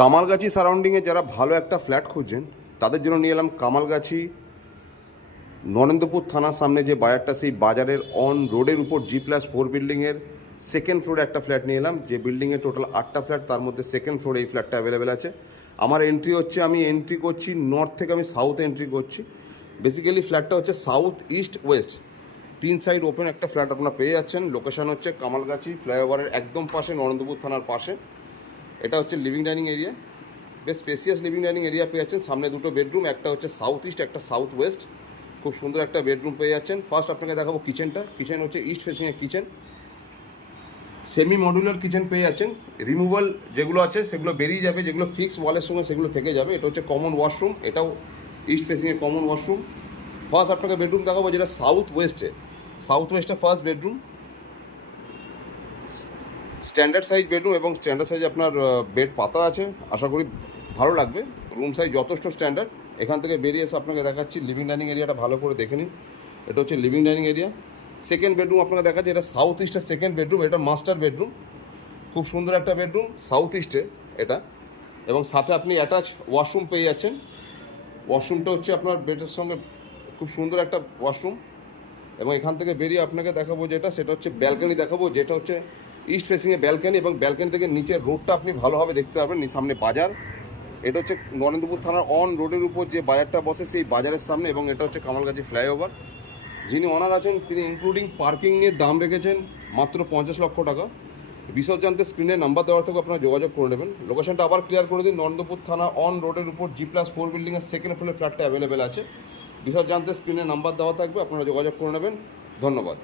কামালগাছি সারাউন্ডিংয়ে যারা ভালো একটা ফ্ল্যাট খুঁজছেন তাদের জন্য নিয়ে এলাম কামালগাছি নরেন্দ্রপুর থানার সামনে যে বাজারটা, সেই বাজারের অন রোডের উপর G+4 বিল্ডিংয়ের সেকেন্ড ফ্লোরে একটা ফ্ল্যাট নিয়ে এলাম। যে বিল্ডিংয়ে টোটাল 8টা ফ্ল্যাট, তার মধ্যে সেকেন্ড ফ্লোরে এই ফ্ল্যাটটা অ্যাভেলেবেল আছে। আমার এন্ট্রি হচ্ছে, আমি এন্ট্রি করছি নর্থ থেকে, আমি সাউথ এন্ট্রি করছি। বেসিক্যালি ফ্ল্যাটটা হচ্ছে south east West, 3 side open একটা ফ্ল্যাট আপনারা পেয়ে যাচ্ছেন। লোকেশন হচ্ছে কামালগাছি ফ্লাইওভারের একদম পাশে, নরেন্দ্রপুর থানার পাশে। এটা হচ্ছে লিভিং ডাইনিং এরিয়া, বেশ স্পেসিয়াস লিভিং ডাইনিং এরিয়া পেয়ে যাচ্ছেন। সামনে দুটো বেডরুম, একটা হচ্ছে সাউথ ইস্ট, একটা সাউথ ওয়েস্ট। খুব সুন্দর একটা বেডরুম পেয়ে যাচ্ছেন। ফার্স্ট আপনাকে দেখাবো কিচেনটা। কিচেন হচ্ছে ইস্ট ফেসিংয়ের কিচেন, সেমি মডুলার কিচেন পেয়ে যাচ্ছেন। রিমুভাল যেগুলো আছে সেগুলো বেরিয়ে যাবে, যেগুলো ফিক্স ওয়ালের সঙ্গে সেগুলো থেকে যাবে। এটা হচ্ছে কমন ওয়াশরুম, এটাও ইস্ট ফেসিংয়ের কমন ওয়াশরুম। ফার্স্ট আপনাকে বেডরুম দেখাবো যেটা সাউথ ওয়েস্টে first bedroom, standard size bedroom এবং স্ট্যান্ডার্ড সাইজ আপনার বেড পাতা আছে। আশা করি ভালো লাগবে, রুম সাইজ যথেষ্ট স্ট্যান্ডার্ড। এখান থেকে বেরিয়ে এসে আপনাকে দেখাচ্ছি লিভিং ডাইনিং এরিয়াটা, ভালো করে দেখে নিন। এটা হচ্ছে living dining area. Second bedroom আপনাকে দেখাচ্ছি, এটা সাউথ ইস্টের সেকেন্ড বেডরুম, এটা মাস্টার বেডরুম। খুব সুন্দর একটা বেডরুম সাউথ ইস্টে এটা, এবং সাথে আপনি অ্যাটাচ ওয়াশরুম পেয়ে যাচ্ছেন। ওয়াশরুমটা হচ্ছে আপনার বেডের সঙ্গে খুব সুন্দর একটা ওয়াশরুম। এবং এখান থেকে বেরিয়ে আপনাকে দেখাবো যেটা, সেটা হচ্ছে ব্যালকনি দেখাবো, যেটা হচ্ছে ইস্ট ফেসিংয়ে ব্যালকনি, এবং ব্যালকনি থেকে নিচের রোডটা আপনি ভালোভাবে দেখতে পারবেন। সামনে বাজার, এটা হচ্ছে নরেন্দ্রপুর থানার অন রোডের উপর যে বাজারটা বসে সেই বাজারের সামনে, এবং এটা হচ্ছে কামালগাছি ফ্লাইওভার। যিনি ওনার আছেন তিনি ইনক্লুডিং পার্কিং নিয়ে দাম রেখেছেন মাত্র 50 লক্ষ টাকা। বিশদ জানতে স্ক্রিনে নাম্বার দেওয়ার থেকে আপনারা যোগাযোগ করে নেবেন। লোকেশনটা আবার ক্লিয়ার করে দিন, নরেন্দ্রপুর থানা অন রোডের উপর G+4 বিল্ডিংয়ের সেকেন্ড ফ্লোরে ফ্ল্যাটটা অ্যাভেলেবেল আছে। বিশদ জানতে স্ক্রিনে নাম্বার দেওয়া থাকবে, আপনারা যোগাযোগ করে নেবেন। ধন্যবাদ।